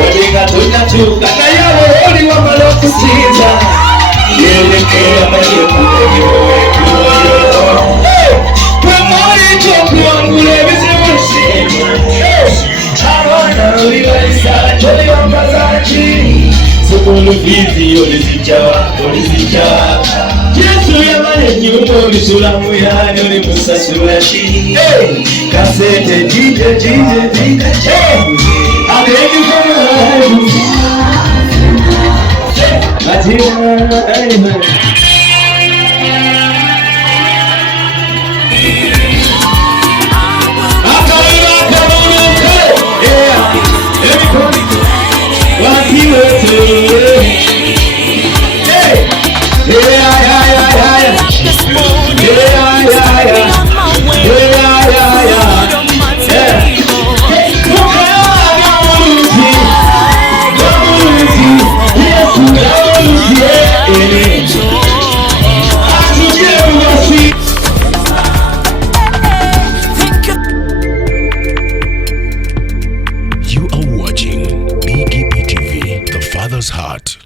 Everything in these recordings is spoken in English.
Wadinga tunatuka na yawo oli wa maloku sinza yelekea mayeku Pemori choku wangule bizimu sima Arona uliweza choli wa mazaji Sukulu fizi olisicha Yesu yamane nyumo lisulamu yani oli musasula shi Kasete jije I beg you for my life. You are watching BGP TV, the Father's Heart.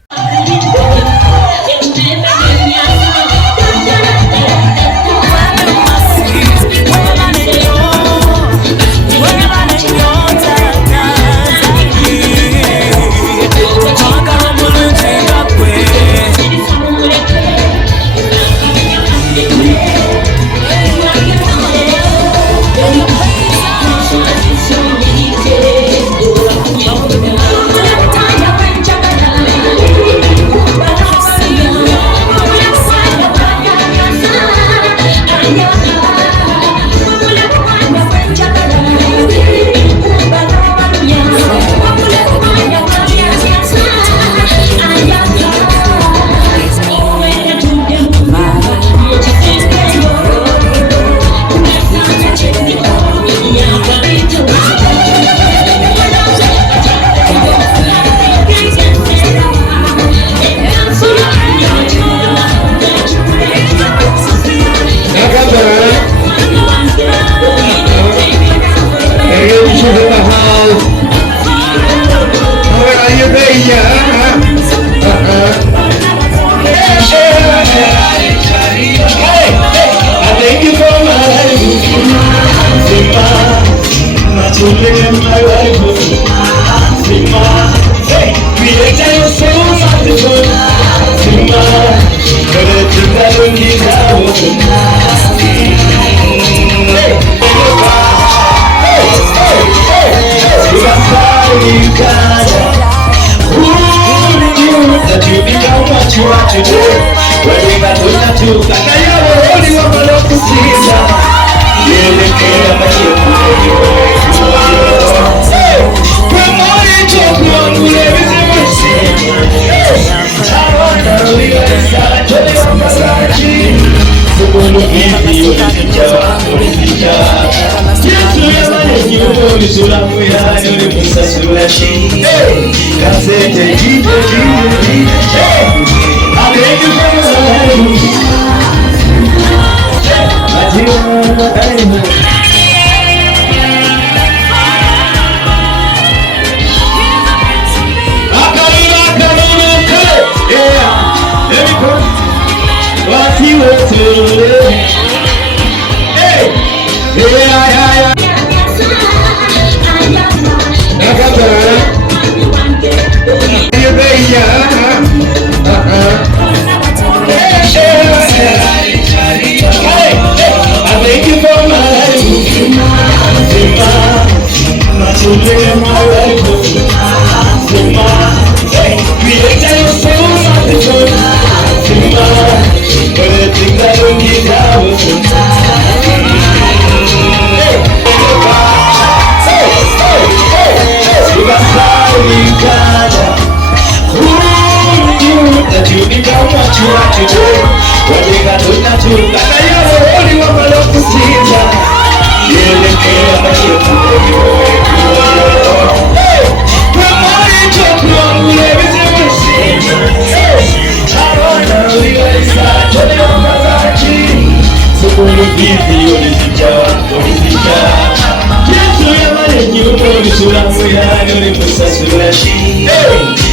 sulamu yani uri musasura shi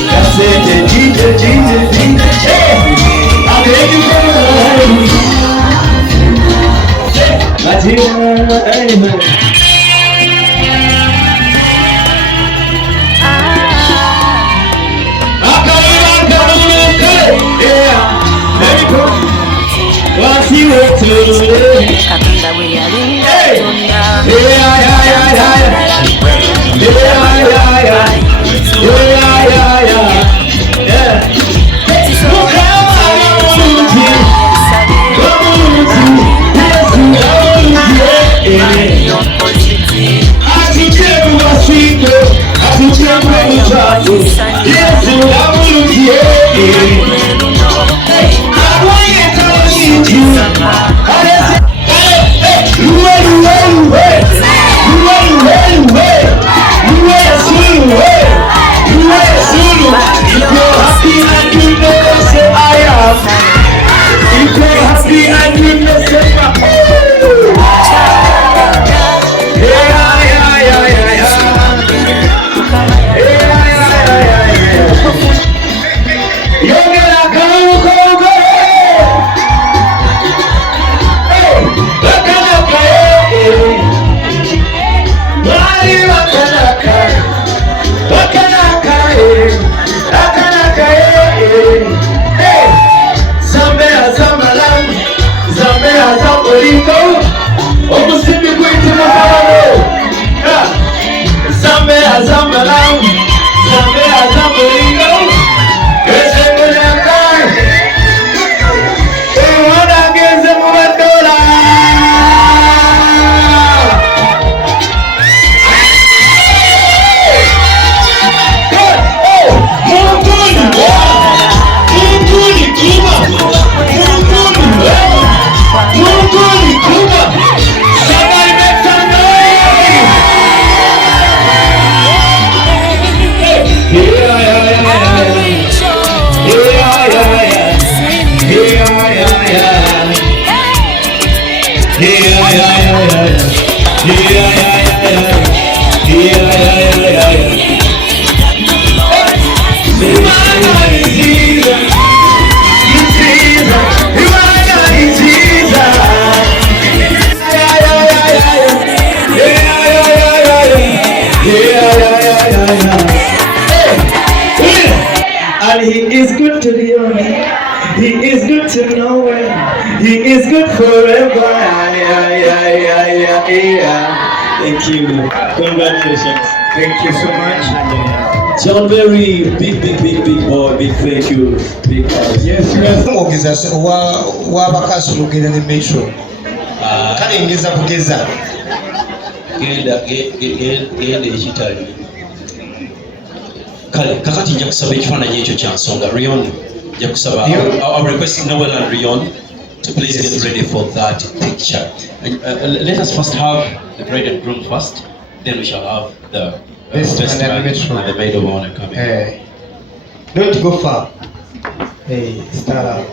kasete jije abegi kumari Matina amen And he is good to the young. He is good to nowhere. He is good forever. Thank you. Congratulations. Thank you so much. John Berry, big boy, big thank you. Big yes. Ogeza wabakazi lugenda ne metro. Kale ngeza kugeza. Genda ekitali. Kale kakati nja kusaba ekifaananyi ekyo kya nsonga Rion nja kusaba I'm requesting Noel and Rion to please get ready for that picture. Let us first have the bride and groom first, then we shall have the best man and the maid of honor coming. Hey, don't go far. Hey, start out.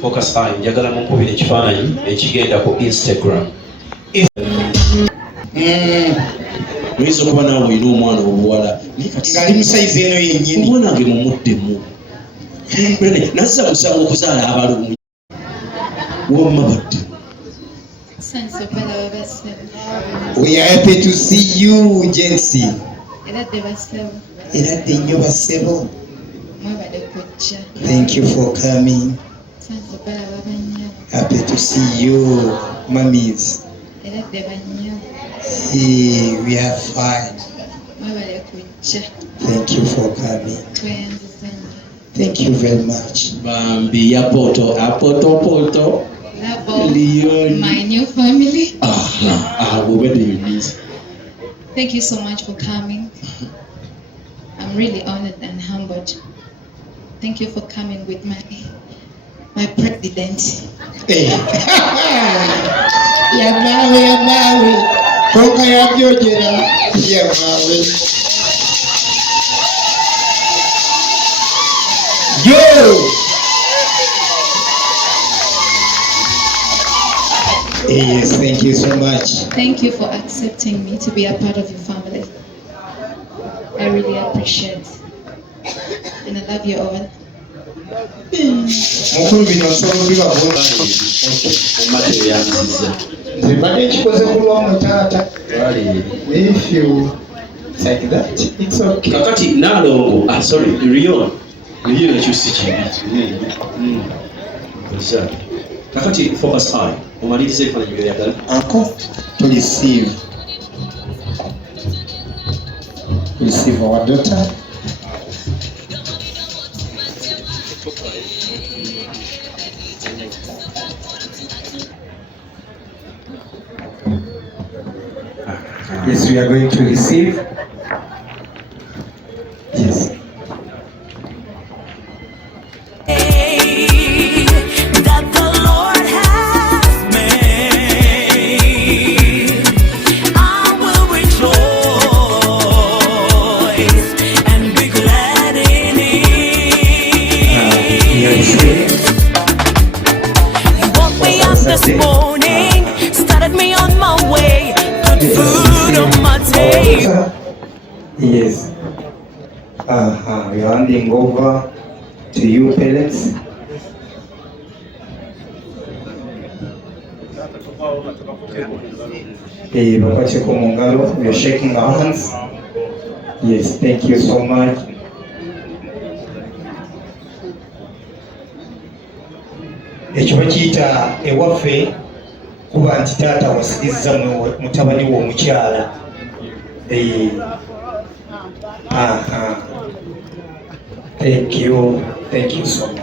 Focus eye, njagala munkubira ekifaananyi ekigenda ku Instagram. Oyinza okuba naawe olina omwana obuwala ngali musaizi eno yennyini omwana wange mumuddemu nazza musango okuzaala abalungi wamma badde. We are happy to see you, Jensi. Era dde nnyo bassebo. Thank you for coming. Happy to see you, mummies. Hey, we are fine. Thank you for coming. Thank you very much. Bambi ya poto, poto. Leon. My new family. Where do you need? Thank you so much for coming. I'm really honored and humbled. Thank you for coming with my president. Hey. Yamawe. Konka yabyogera. Yamawe. Yo! Yes, thank you so much. Thank you for accepting me to be a part of your family. I really appreciate it. And I love you all. Mukulu bino nsobola bibabuuza. Omate yanziza. Nze mbadde nkikoze ku lwamu taata. If you like that, it's okay. Kakati Nalongo, sorry, Rion ekyusi kibi. Kakati focus high. Omaliriza ebifaananyi by'oyagala. Ako to receive our daughter. Yes, we are going to receive. Yes. That the Lord has made, I will rejoice and be glad in Yes. it. You woke me up this morning, started me on my way, put food on my table. Yes. We are handing over to you, parents. Bakacheko mu ngalo. We are shaking our hands. Yes, thank you so much. Ekyo bakiyita ewaffe kuba nti taata wasigizza mutabani wo omukyala. Thank you so much.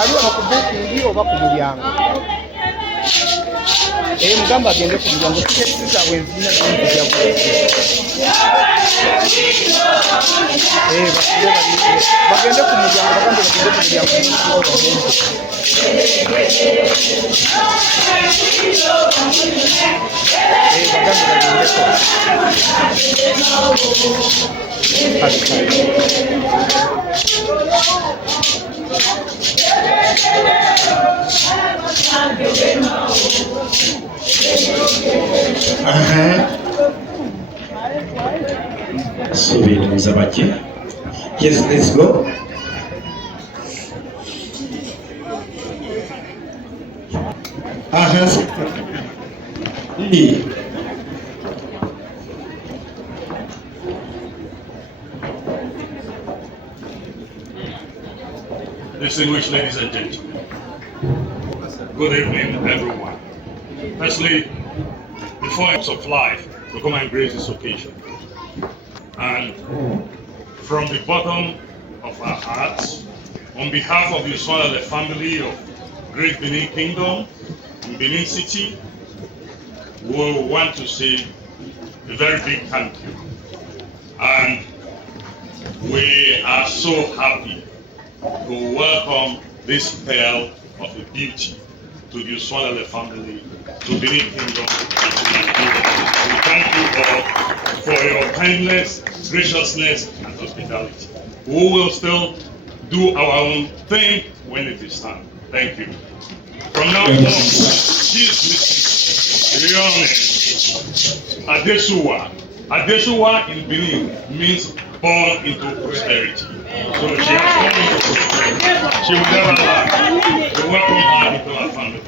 aliwo bakubbukingi oba ku mulyango mugamba agende ku mulyango tiketi zaabwe enzina nzija bagende ku mulyango bagambe bagende ku mulyango So beetuuza bajje. Yes, let's go. Distinguished ladies and gentlemen, good evening, everyone. Firstly, before of life to come and grace this occasion, and from the bottom of our hearts, on behalf of the Uswalale family of Great Benin Kingdom in Benin City, we want to say a very big thank you. And we are so happy to welcome this pearl of a beauty to the Uswalale family, to Benin Kingdom, and to Nigeria. We thank you all for your kindness, graciousness, and hospitality. We will still do our own thing when it is time. Thank you. From now on, she is Mrs. Rione Adesuwa. Adesuwa in Benin means born into prosperity. So she has born into prosperity. She will never lack. We welcome her into our family.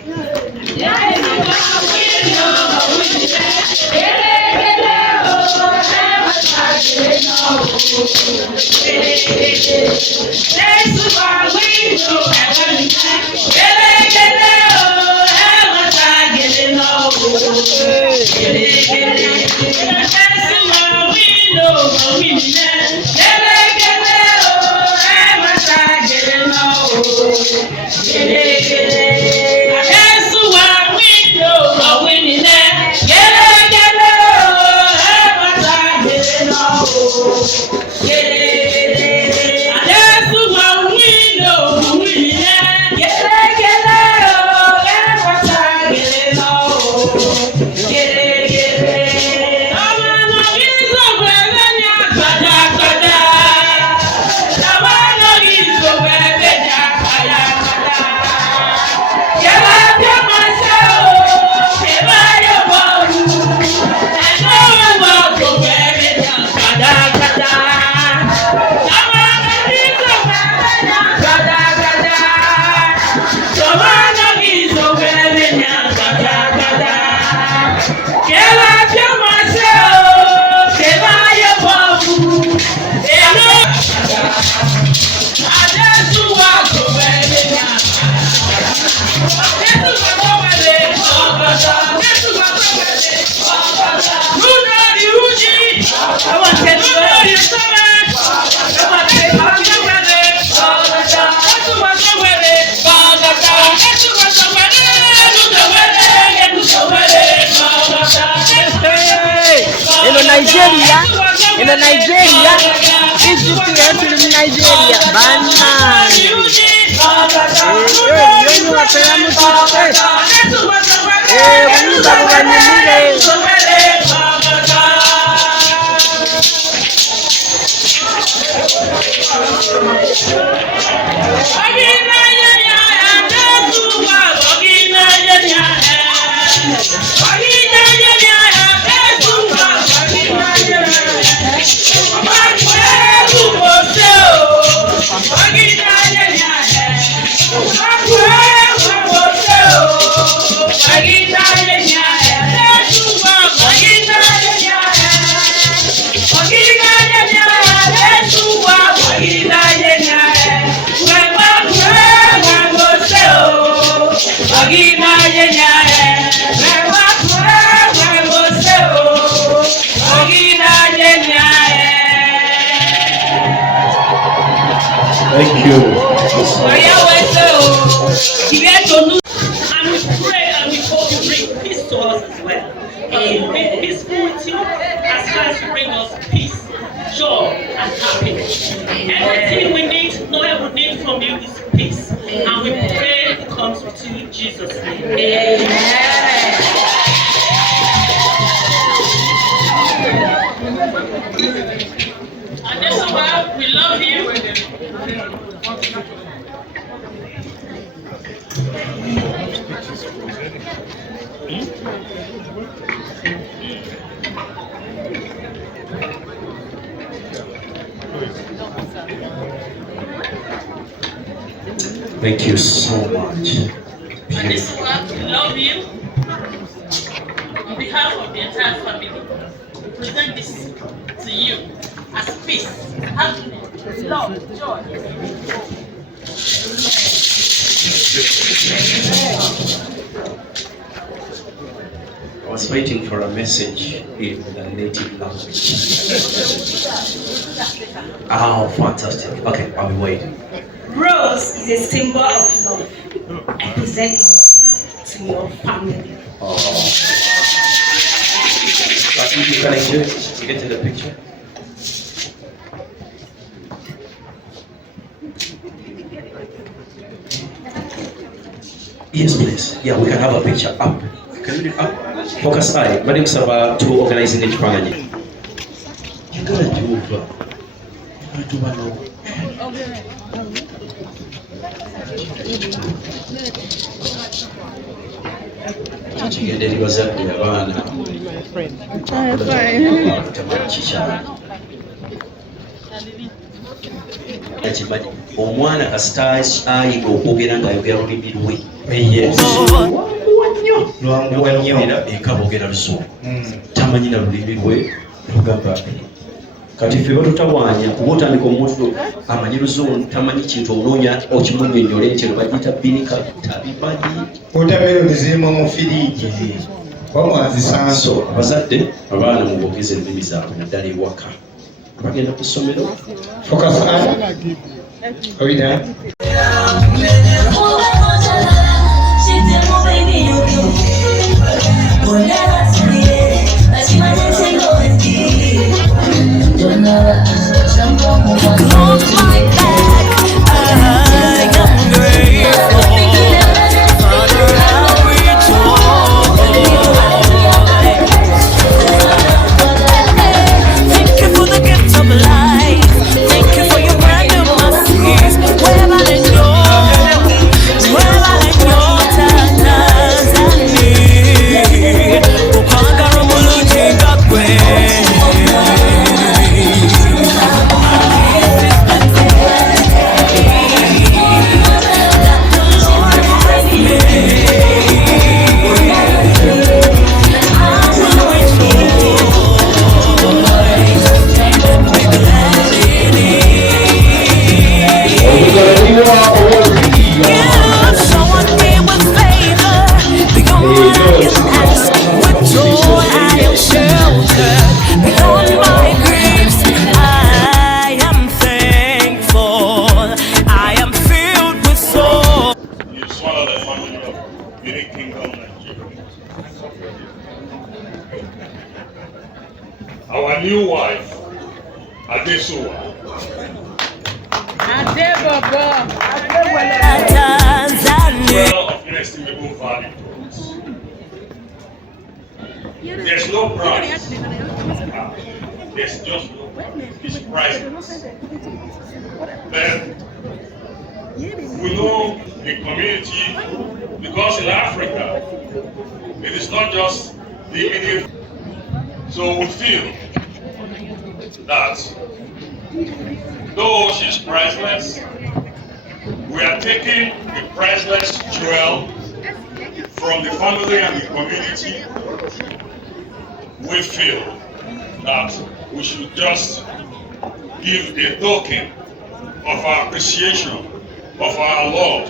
That's why we In Nigeria, Egypt yetu ni Nigeria bana. Yenu wapela mtu mwiza kuwanyemile. Thank you. And we pray and we hope you bring peace to us as well. And we be peaceful with you as Christ will bring us peace, joy, and happiness. Everything we need, no one will need from you is peace. And we pray it comes with you in Jesus' name. Amen. And this is why we love you. Thank you so much. And this one, we love you. On behalf of the entire family, we present this to you as peace, happiness, love, joy. I was waiting for a message in the native language. Oh, fantastic. Okay, I'll be waiting. Rose is a symbol of love. I present love to your family. Oh. But you can enjoy it. You get to the picture. Yes, please. Yeah, we can have a picture up. Can you do up? Focus eye. Madam Saba to organizing each one. You gotta do it. You gotta do it. Kigenderi bazadde abaana akimanyi omwana kasita ayiga okwogera ng'ayogera olulimi lwe lwanguwa nnyo eka boogera Luzungu tamanyi na lulimi lwe lugamba kati ffe batutawaanya kuba otandika omuntu amanyi luzungu tamanyi kintu onoonya okimunnyonnyole nti bagiyita binika tabimanyi wotameroni zirimu mu firiigi bamwazisanso. So abazadde abaana mu bwogezi ennimi zaabwe naddala ewaka bagenda ku ssomero. Focus on. Are we done? Close my back, I am grateful. Father, I rejoice. Thank you for the gift of life. Thank you for your brand new mercies. Where valen your tanas and me. Ukanga rumuluji gakwe. Our new wife, Adesuwa. Of inestimable value to us. There's no price. There's just no price. It's priceless. But we know the community, because in Africa, it is not just the immediate. So we feel that though she's priceless, we are taking the priceless jewel from the family and the community. We feel that we should just give a token of our appreciation of our Lord.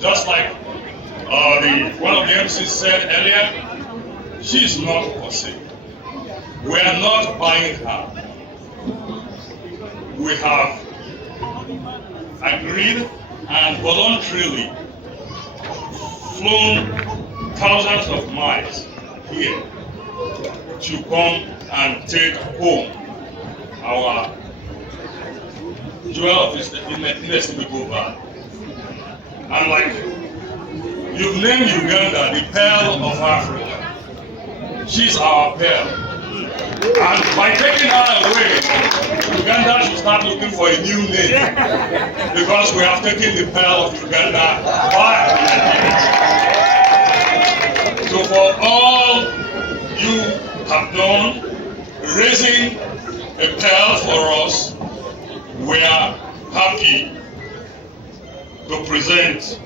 Just like one of the MCs said earlier, she is not for sale. We are not buying her. We have agreed and voluntarily flown thousands of miles here to come and take home our jewel of inestimable value. And like you've named Uganda the pearl of Africa, she's our pearl. And by taking her away, Uganda should start looking for a new name, because we have taken the pearl of Uganda by Nigeria. So for all you have done, raising a pearl for us, we are happy to present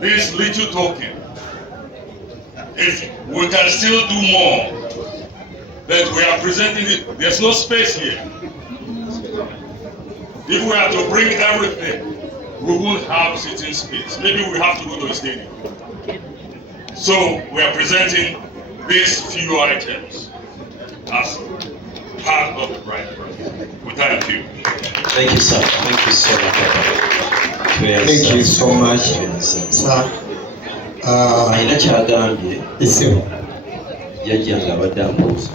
this little token. If we can still do more, but we are presenting it. There's no space here. If we are to bring everything, we won't have sitting space. Maybe we have to go to a stadium. So we are presenting these few items as part of the bride price. We thank you. Thank you, sir. Thank you so much. Thank you so much, sir. Alina kyagambye Isimu. yajjanga abadde ambuuza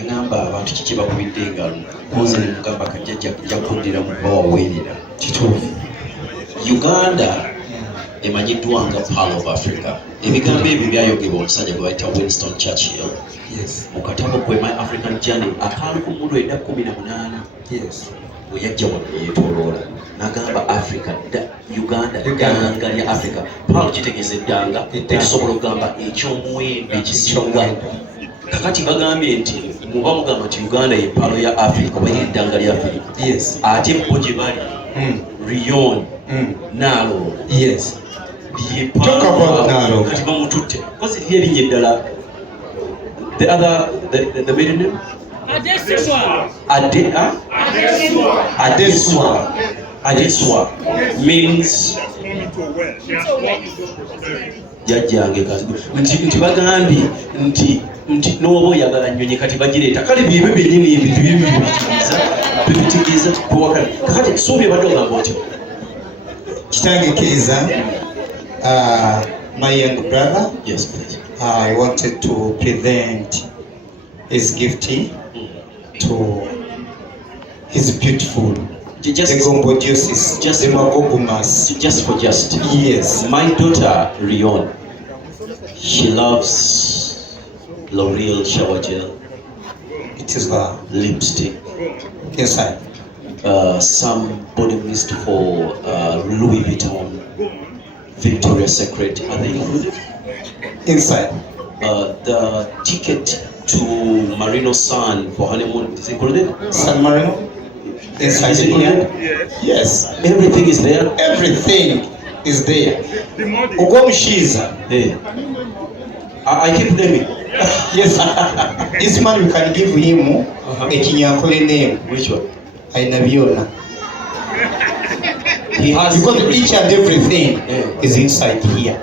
agamba abantu kiki bakubidde engalo muze nemugamba kajjajja kuddira mu bawaweerera kituufu. Uganda emanyiddwa nga Pearl of Africa. Ebigambo ebyo byayogebwa omusajja gwe bayita Winston Churchill mu katabo gwe My African Journey akaluku mu 18 bwe yajja wano yeetooloola n'agamba Africa Uganda ddanga lya Africa. Pearl kitegeeza eddanga tekisobola okugamba ekyomuwembe ekisinga. Kakati bagambye nti muba mugamba nti Uganda ye Pearl ya Africa oba ye eddanga lya Africa. Ate bo gye bali Rion Nalo ye Pearl kati bamutute kozi erinnya eddala the maiden name Adeswa means jajjange nti bagambye nti n'oba oyagala nnyonyi kati bagireeta kale byebyo byennyini bibitiriza kuwakana kakati suubi badde ogamba otyo kitange Keza, my young brother. Yes, please. I wanted to present his gift to his beautiful Egombo Diocese, just for yes. My daughter Rion, she loves L'Oreal shower gel. It is her lipstick. Inside. Some body mist for Louis Vuitton, Victoria's Secret. Are they included? Inside. The ticket to Marino San for honeymoon is included? San Marino? Inside is included? Yes. Everything is there? Everything is there. Ugomushiza. Hey. I keep naming. Yes. This man, you can give him a Kinyankole name. Which one? Ainaviona. He has because each and everything is inside here.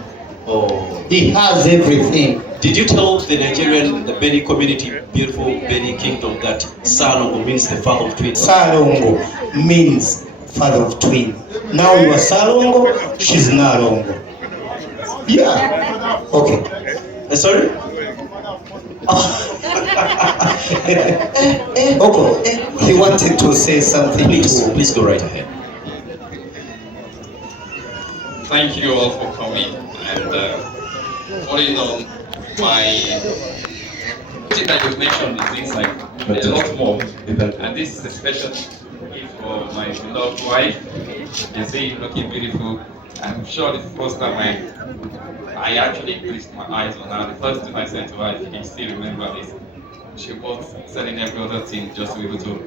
Oh. He has everything. Did you tell the Nigerian, the Beni community, beautiful Beni kingdom, that Salongo means the father of twins? Salongo means father of twins. Now you are Salongo, she's Nalongo. Yeah. Okay. Sorry? Okay. He wanted to say something. Please go right ahead. Thank you all for coming and following on my thing that you mentioned is inside. There's a lot more, and this is a special gift for my beloved wife. You see, looking beautiful. I'm sure this is the first time I actually placed my eyes on her. The first thing I said to her, if you can still remember this, she was selling every other thing just to be able to,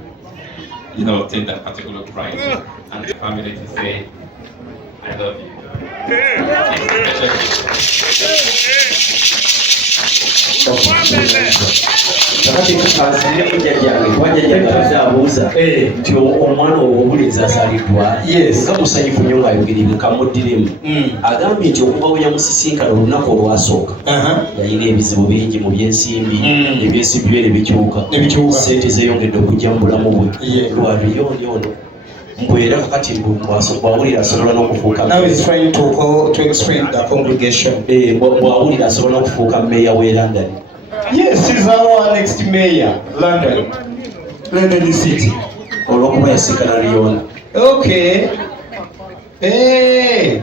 obtain that particular prize. And the family to say, I love you. Kakati tukansire mujjajjange twajjajjange abuuza nti omwana obuliza asaliddwa nga musanyufu nnyo ng'ayogerere kamuddiremu agambye nti okuva we yamusisinkana olunaku olwasooka yalina ebizibu bingi mu byensimbi ebyensimbi bye ne bikyuka sente zeeyongedde okujja mu bulamu bwe lwaliyoni ono mbwera kakati bw'awulira asobola n'okufuuka now he's trying to explain the congregation bw'awulira asobola n'okufuuka meeya w'e London. Yes, he's our next mayor, London City. Olwokuba yasikana Rion. Okay. Hey,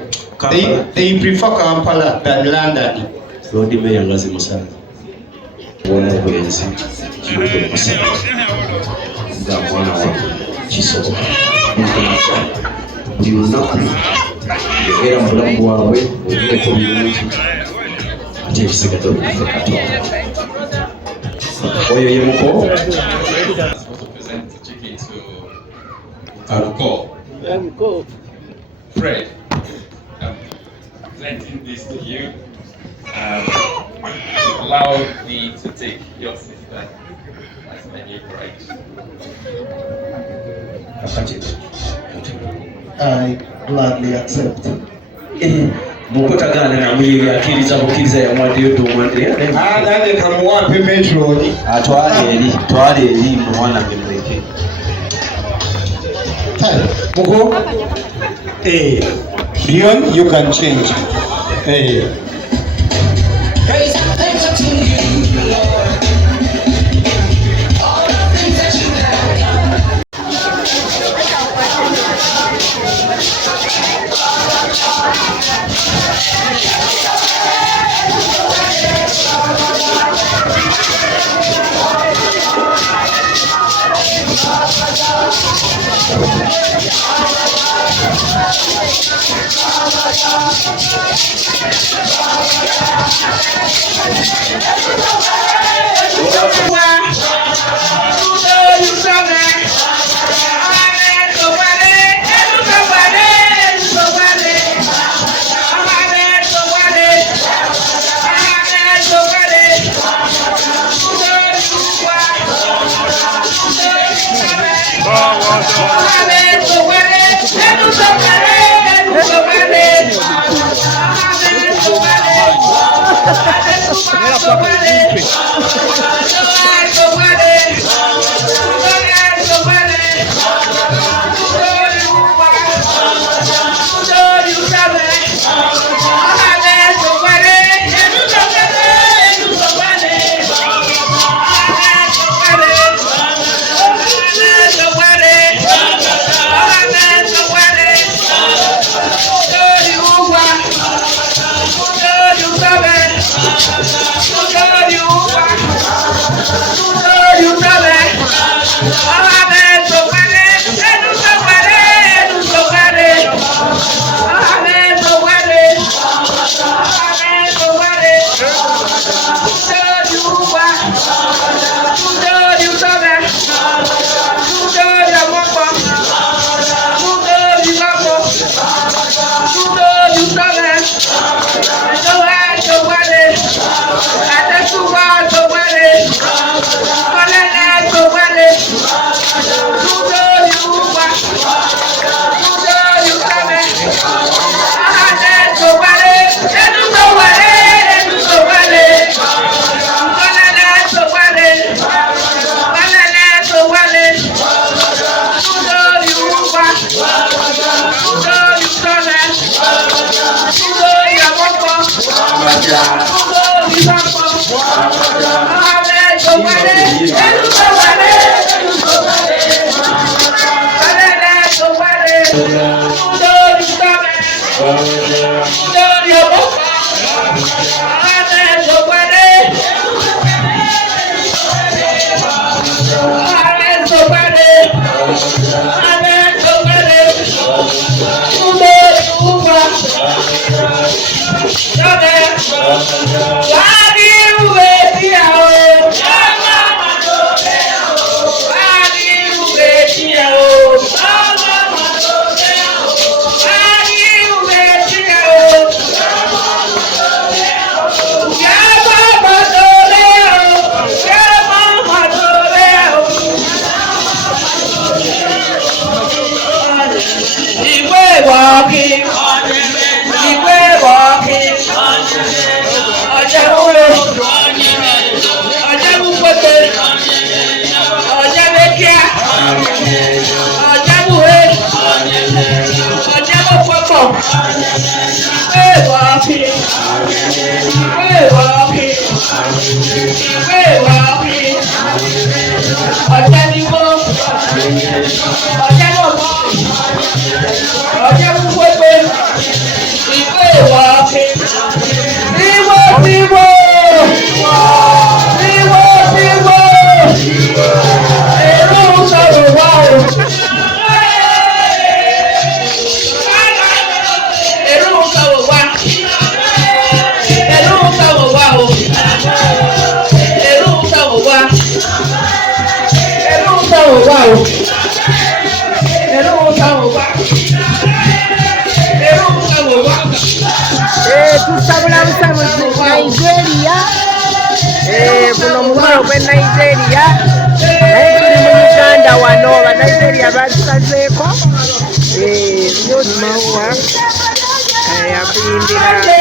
they prefer Kampala than London. Lord Mayor Ngazi Musaza. Wona obwenzi. Kibuto Musaza. Ndamwana wa kisoboka. Buli lunaku yogera mu bulamu bwabwe obuleko birungi ate ekisigato okufa Katonda. Oyo ye muko? Fred, I'm presenting this to you. Allow me to take your sister as my new bride. I gladly accept. Mukotagana na mwiyo yakiriza bukiriza ya mwadde domande nane kamuwape metro twale eri mwana gemuleke muko Leon, you can change. Nigeria, buno mukolo gwe Nigeria, naye tuli mu Uganda wano, ba Nigeria bakisazeeko Mauwa yakuyimbira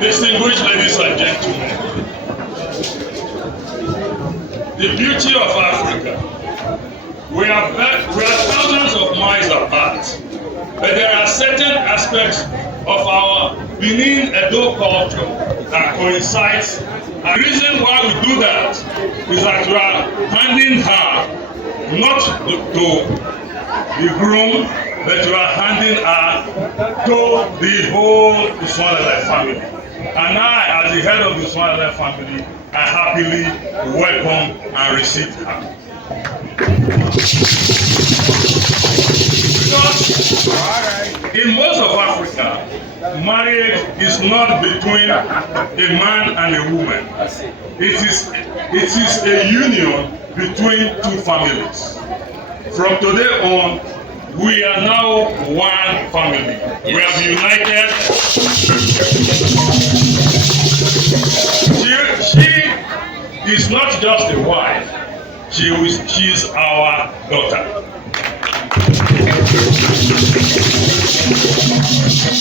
Distinguished ladies and gentlemen, the beauty of Africa, we are thousands of miles apart, but there are certain aspects of our Benin Edo culture that coincides. And the reason why we do that is that we are handing her not to the groom, but you are handing her to the whole Usmanale family. And I, as the head of the Usmanale family, I happily welcome and receive her. Because in most of Africa, marriage is not between a man and a woman. It is a union between two families. From today on, we are now one family. We have united. She is not just a wife. She is our daughter.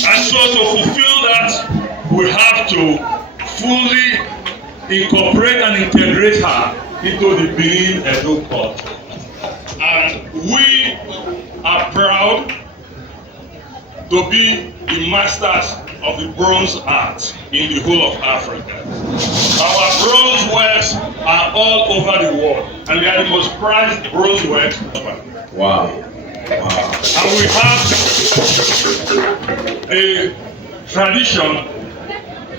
And so to fulfill that, we have to fully incorporate and integrate her into the Benin Edo culture. And we are proud to be the masters of the bronze art in the whole of Africa. Our bronze works are all over the world, and they are the most prized bronze works. Wow. And we have a tradition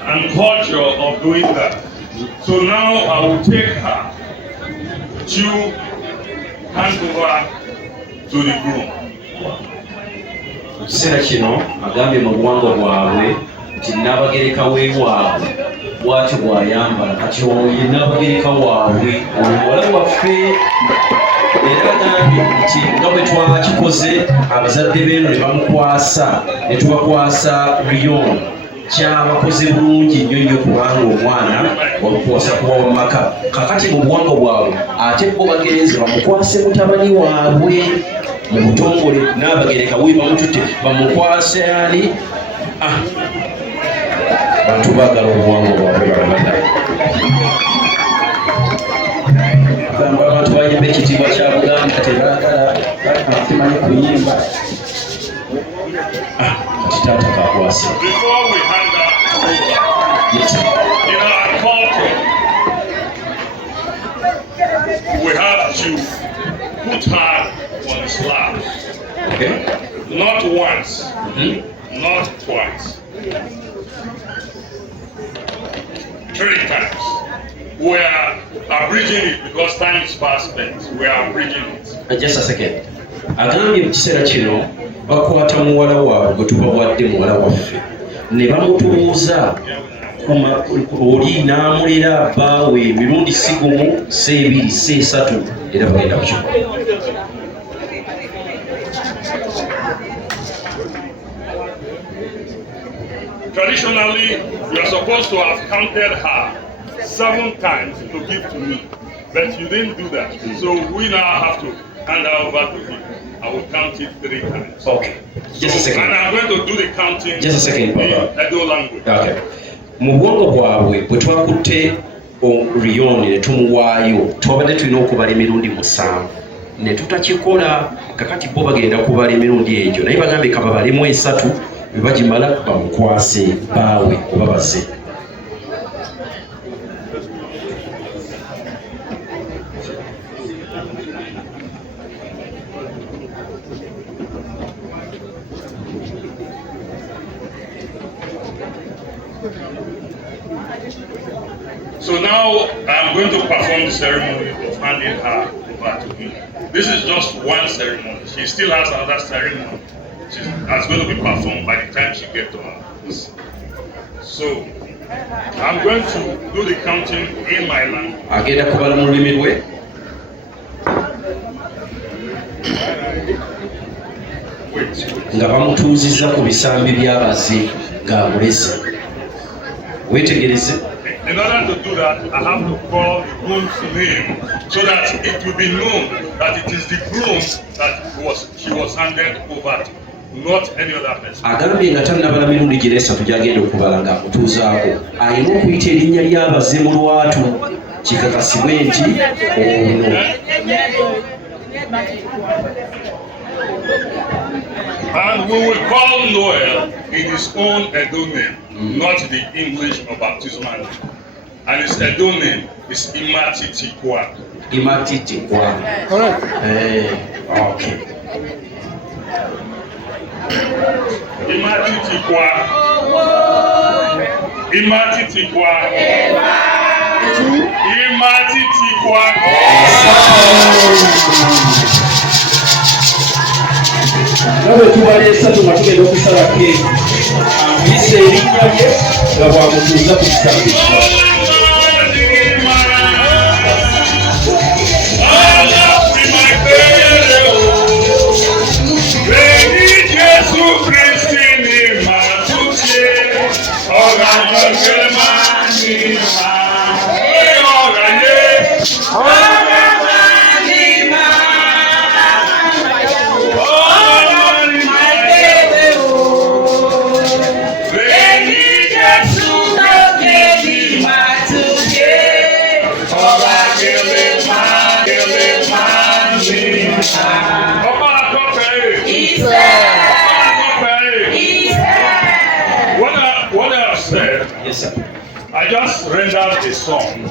and culture of doing that. So now I will take her to hand over to the groom. Ekiseera kino agambye mu buwangwa bwabwe nti Nnabagereka weewaabwe bw'atyo bw'ayambala kati oyo Nnabagereka waabwe omuwala waffe era agambye nti nga bwe twakikoze abazadde beeno ne bamukwasa ne tubakwasa Rion kyabakoze bulungi nnyo kubanga omwana wamukwasa kuba wamaka kakati mu buwangwa bwabwe ate bo bagenzi bamukwase mutabani waabwe mu butongole n'abagereka we bamututte bamukwase ani bantu baagala obuwangwa bwabwe balabata agamba abantu bayimba ekitiibwa kya Buganda tebaagala bakimanyi kuyimba kati taata kakwase. Before we hand that over, Yes, sir. in our culture, we have to put her on the slab. Okay. Not once, not twice, 3 times. We are abridging it because time is fast spent. We are abridging it. Just a second. Agambye mu kiseera kino bakwata muwala waabwe gwe tubawadde muwala waffe ne bamutuuza oli n'amulera bbaawe emirundi si gumu si ebiri si esatu era bagenda kukikola. Traditionally, you are supposed to have counted her 7 times to give to me, but you didn't do that. So we now have to hand her over to him. I will count it 3 times. Okay. Just a second. And I'm going to do the counting Just a second, Papa. in Edo language. Okay. Mu bwongo bwabwe bwe twakutte Rion ne tumuwaayo twabadde tulina okubala emirundi 7 ne tutakikola kakati bo bagenda kubala emirundi egyo naye bagambye kababalemu 3 bwe bagimala bamukwase bbaawe oba baze. So now I'm going to perform the ceremony of handing her over to him. This is just one ceremony. She still has another ceremony that's going to be performed by the time she gets to her house. So I'm going to do the counting in my language. Agenda kubala mu lulimi lwe. Nga bamutuuzizza ku bisambi by'abaze ng'amuleze. Weetegereze. In order to do that, I have to call the groom's name so that it will be known that it is the groom that she was handed over to, not any other person. Agambye nga tannabala mirundi gye esatu gy'agenda okubala ng'amutuuzaako ayina okuyita erinnya ly'abaze mu lwatu kikakasibwe nti ono. And we will call Noel in his own Edo name, not the English or baptismal name. And his Edo name is Imatitikwa. Imatitikwa. Alright. Okay. Imatitikwa. Imatitikwa. Imatitikwa. Nawe tubala 3 nga tugenda okusala keeki amuyise erinnya lye nga bwamutuuza ku kisambi. What I have said, Yes, sir. I just rendered a song.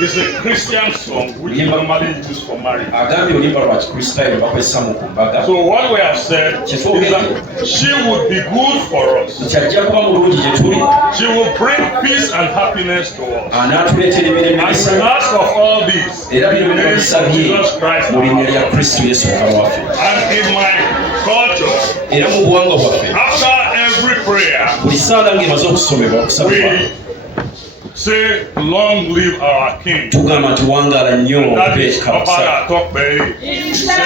It's a Christian song which is normally used for marriage. Agambye oluyimba lwa Kikristaayo bakozesa mu kumbaga. So what we have said is that she would be good for us. Nti ajja kuba mulungi gye tuli. She will bring peace and happiness to us. Anaatuleetera emirembe And we n'essanyu. ask of all this Era bino in the name of bisabye Jesus Christ. mu linnya lya Kristo Yesu Mukama waffe. And in my culture, Era mu buwangwa bwaffe after every prayer, buli ssaala ng'emaze okusomebwa okusabibwa we say, long live our king. tugamba nti wangaala nnyo That is Kabaka. Papa Tokbe. He said,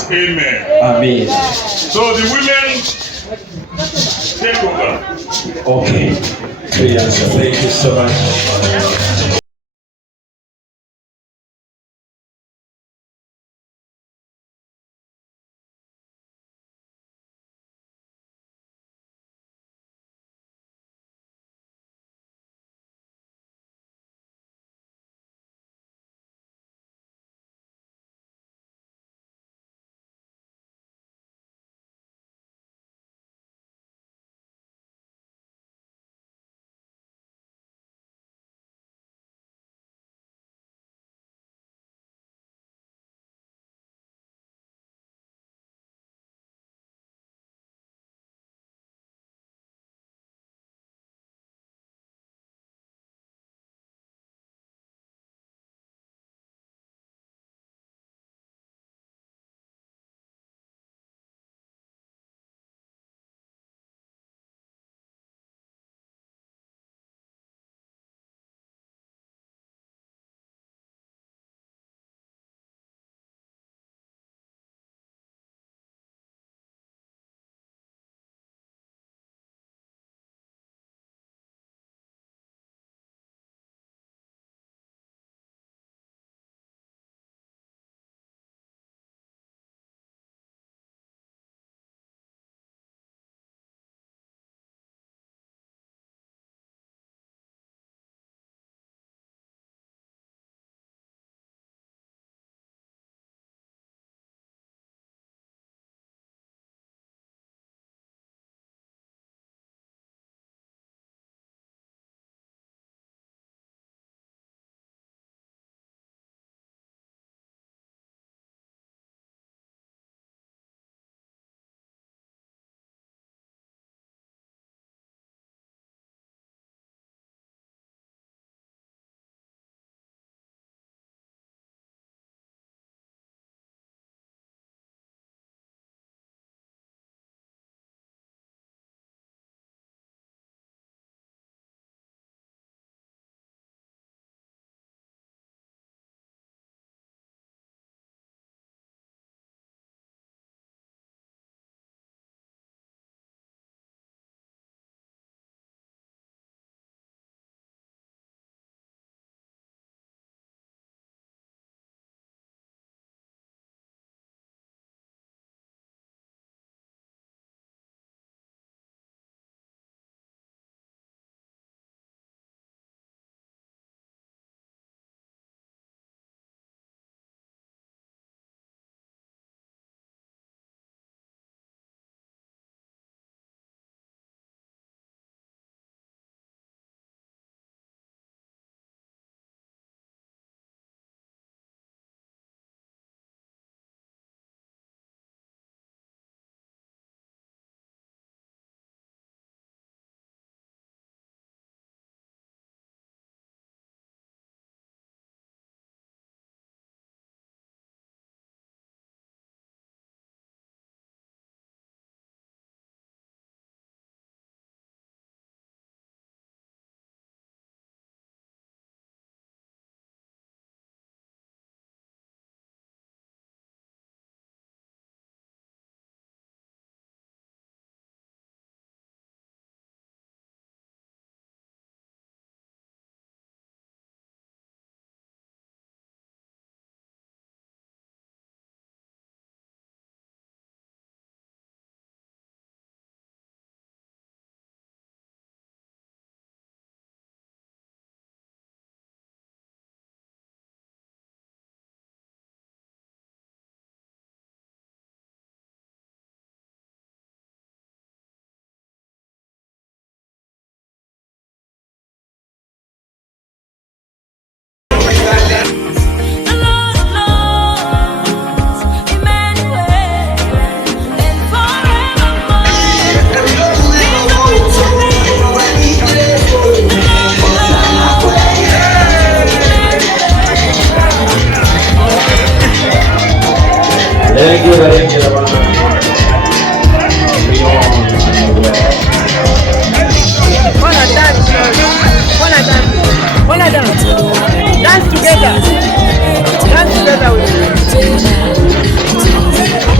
us amen. Amen. So the women take over. Okay. Thank you so much. Dance together with me.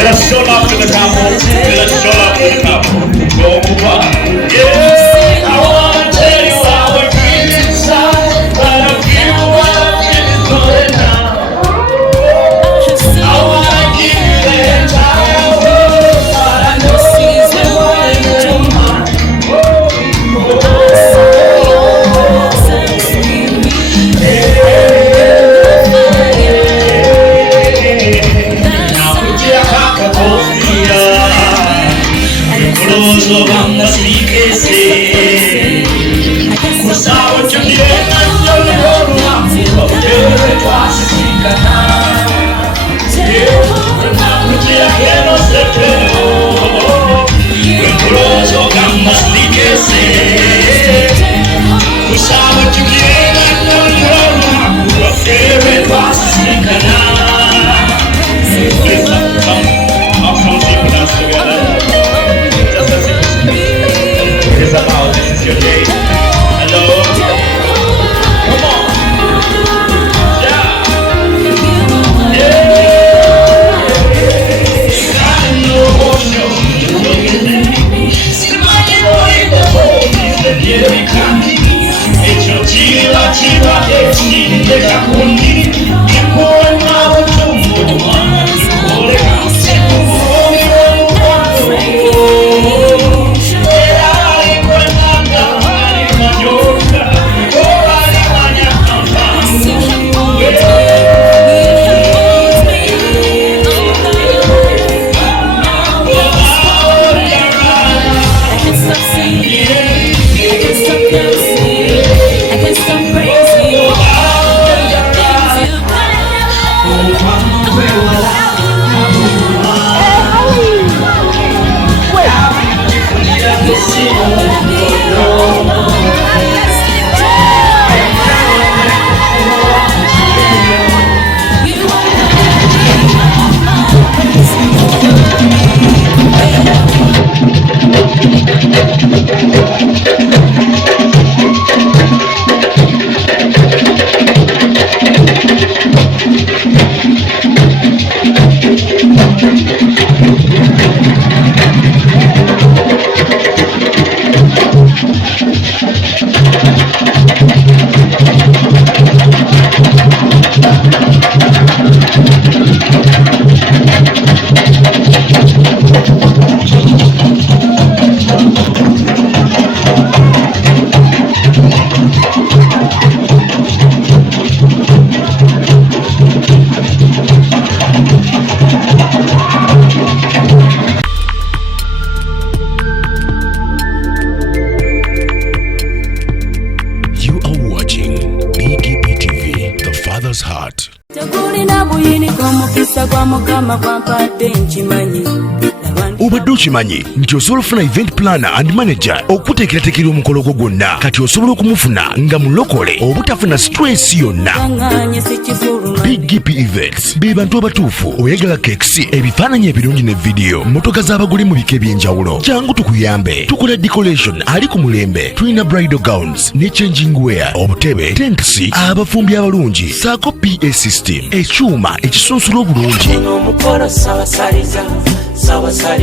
Let us show love to the couple. Let us show love to the couple. Yeah, I wanna tell you how I feel inside, but I feel what I feel is good enough. I wanna give you the entire world, but I know it's the one in your mind. Obadde okimanyi nti osobola okufuna event planner and manager okuteekerateekera omukolo gwo gwonna kati osobola okumufuna nga mulokole obutafuna stress yonna. Big GP Events be bantu abatuufu oyagala cakes, ebifaananyi ebirungi ne video, motoka z'abagole mu bika eby'enjawulo. Jangu tukuyambe, tukola decoration ali ku mulembe, tulina bridal gowns ne changing wear, obutebe, tents, abafumbi abalungi, saako PA system, ekyuma ekisunsula obulungi.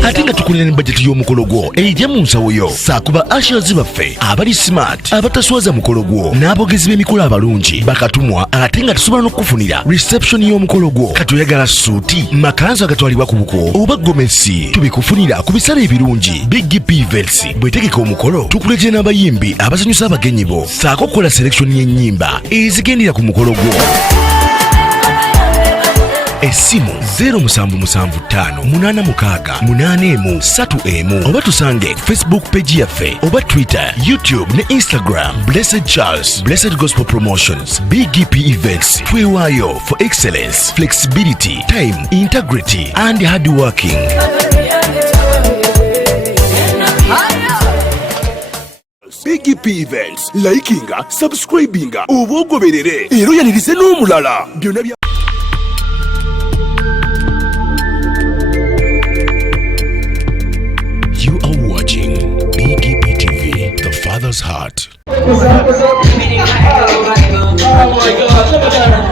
Ate nga tukulira ne budget y'omukolo gwo ejja mu nsawo yo. Saakuba ushers baffe abali smart abataswaza mukolo gwo n'abogezi b'emikolo abalungi bakatumwa, ate nga tusobola n'okufunira reception y'omukolo gwo. Kati oyagala suuti, makanzu agatwalibwa ku buko oba gomesi, tubikufunira ku bisale ebirungi. Big GP Events bwetegeka omukolo tukuleetera n'abayimbi abasanyusa abagenyi bo, saako okukola selection y'ennyimba ezigendera ku mukolo gwo. Essimu 0775868131 oba tusange Facebook page yaffe oba Twitter, YouTube ne Instagram. Blessed Charles, Blessed Gospel Promotions, Big GP Events. Twewaayo for excellence, flexibility, time, integrity and hard working. Events, PGP Events, likinga, subscribinga, obogoberere, ero yanirize n'omulala. Byonna bya You are watching PGP TV, the Father's Heart. Oh my God, look at that.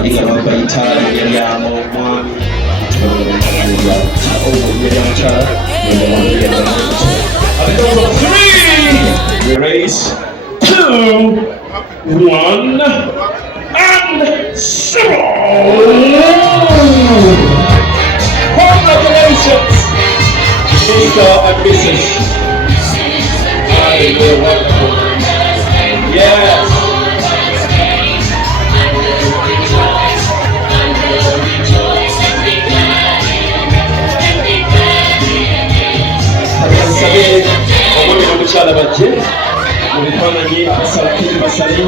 balinga babayita Miriam omwami we raise 2, 1 and 0. Congratulations, Mr. and Mrs. You're wonderful. Yes. Omukyala bajje mu bifaananyi abasalakiri basali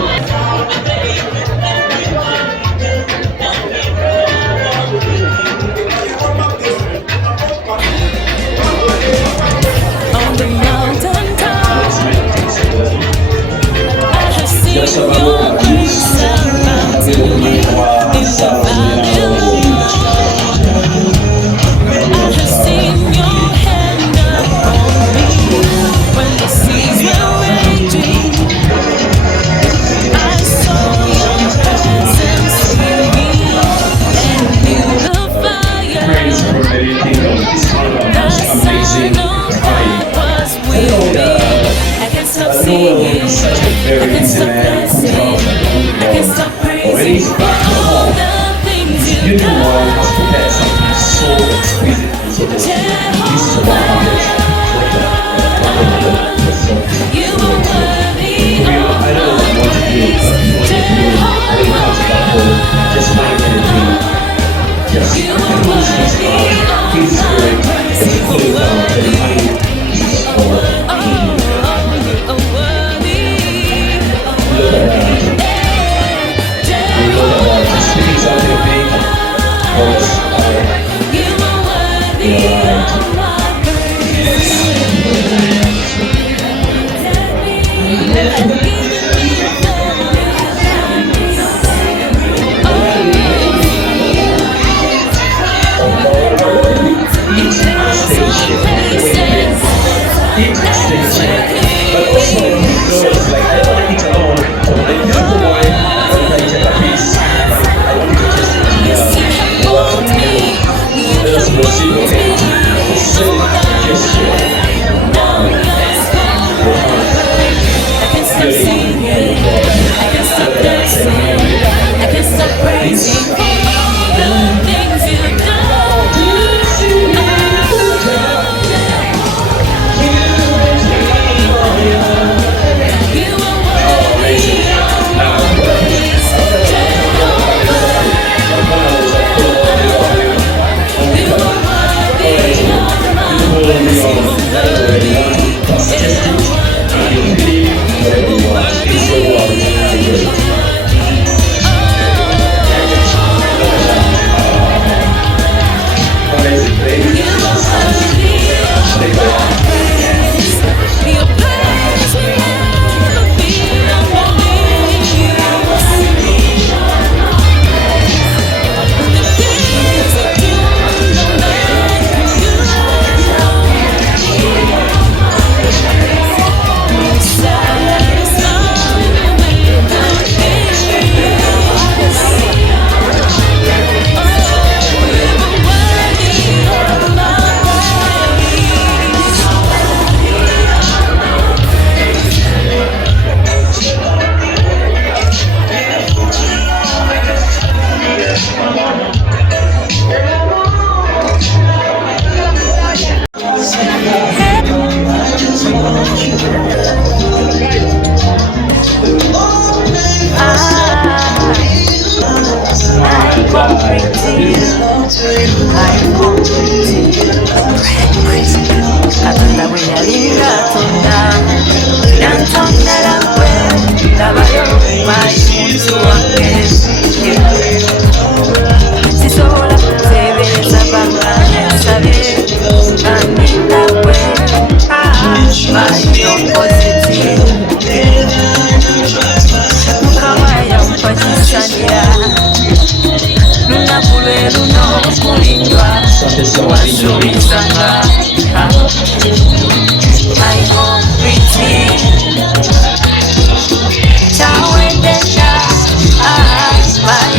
Bye.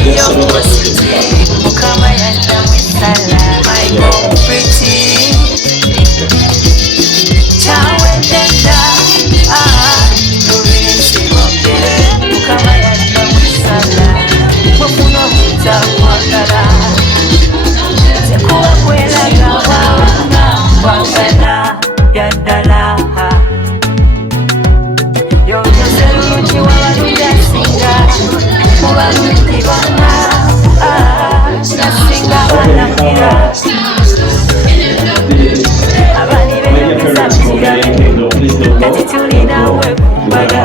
Mukama yadda mwisala my pretty chawendenda nobensi boke Mukama yadda mwisala wafuna mutakwagala sekuwa kwelaga wawanga kwagala yaddala yoyoserungi wabalungi asinga mubalungi bonna nasinga banamira abali beyongeza bakirabe kati tulinawe kumbaga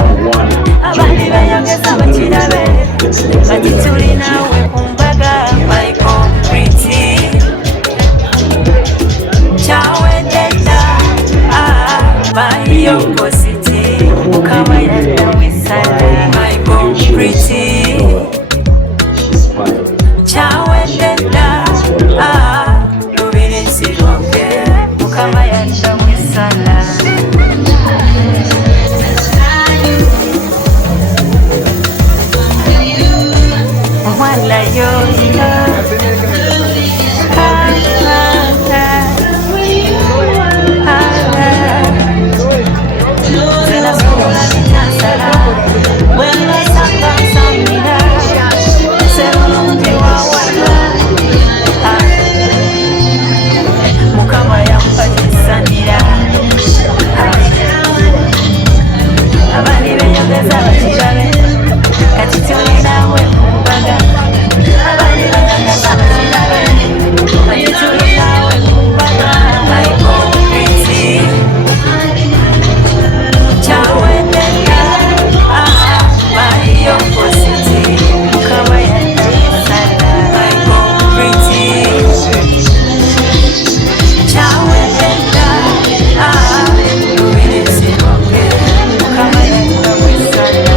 abali beyongeza bakirabe kati tulinawe kumbaga Michael Pretty chawendenda Mayoko City Mukama yadda mwisala Michael Pretty chawendenda lubirizi lwange Mukama yadda mwisala omwana yoyo Mukama yampagisanira abali beyongeza bakirabe kati tulinawe kumbaga abali beyongeza bakirabe kati tulinawe kumbaga Michael Pretty chawendenda Mayoko City Mukama yadda mwisala Michael Pretty chawendenda lubirizi lwange Mukama yadda mwisala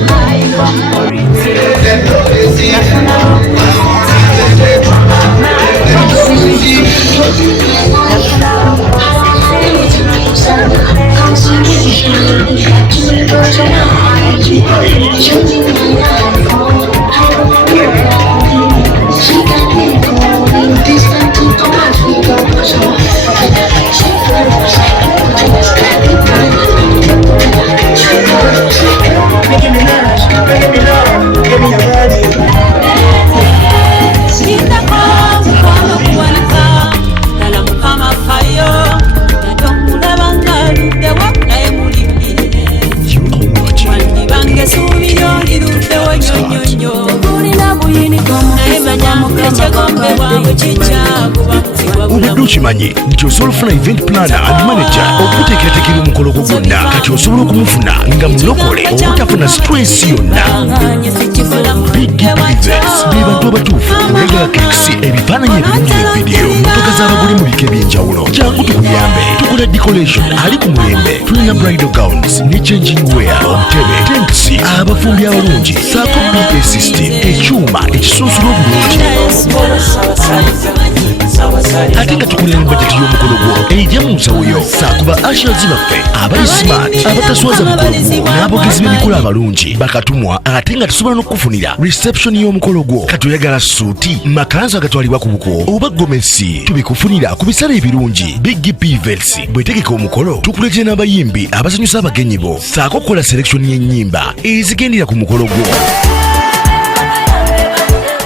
Michael Pretty nafuna obadde okimanyi nti osobola okufuna event planner and manager okuteekerateekera omukolo gwo gwonna kati osobola okumufuna nga mulokole obutafuna stress yonna Big Events be bantu abatuufu mega cakes ebifaananyi ebirungi evidiyo motoka z'abagole mu bika ebyenjawulo jangu tukuyambe tukola decoration ali ku mulembe tulina bridal gowns ne changing wear omutebe tanks abafumbi abalungi saako PPA system ekyuma ekisunsula obulungi ate nga tukulira bajeti y'omukolo gwo ejja mu nsawo yo saakuba ashers baffe abali smart abataswaza mukolo gwo n'abogezi b'emikolo abalungi bakatumwa ate nga tusobola n'okufunira reception y'omukolo gwo kati oyagala suuti makanzu agatwalibwa ku buko oba gomesi tubikufunira ku bisale ebirungi Big Events bwetegeka omukolo tukuletera n'abayimbi abasanyusa abagenyi bo saako okukola selection y'ennyimba ezigendera ku mukolo gwo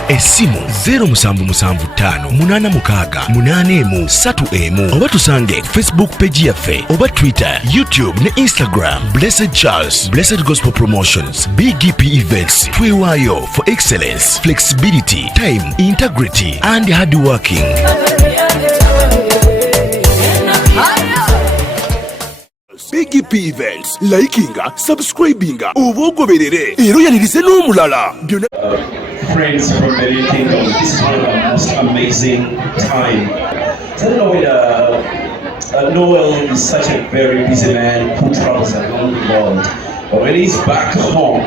essimu 0775868131 oba tusange Facebook page yaffe oba Twitter, YouTube ne Instagram. Blessed Charles, Blessed Gospel Promotions, BGP Events. Twewaayo for excellence, flexibility, time, integrity and hard working. BGP Events, likinga, subscribinga, obogoberere, ero yanirize n'omulala. Friends from Mary Kingdom, this is one of the most amazing time. I don't know whether Noel is such a very busy man who travels around the world, but when he's back home,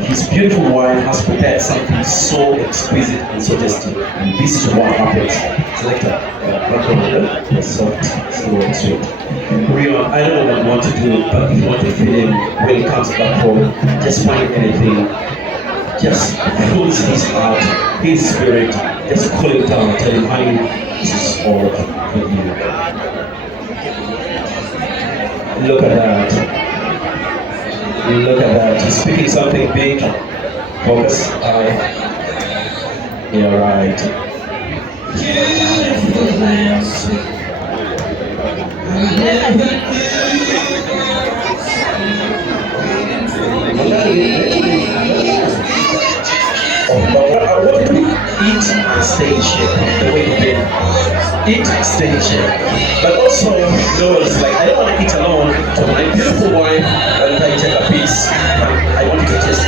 his beautiful wife has prepared something so exquisite and suggestive, and this is what happens. Select a background, soft, slow and sweet. Rion, I don't know what to do, but if you want to feel him when he comes back home, just find anything just fills his heart, his spirit, just call him down, tell him, honey, this is all for you. Look at that. Look at that. He's speaking something big. Focus. You're right. Beautiful landscape. I want to eat station the way you've been. Eat station. But also, it's like I don't want to eat alone. So my beautiful wife, and I take a piece. I want you to taste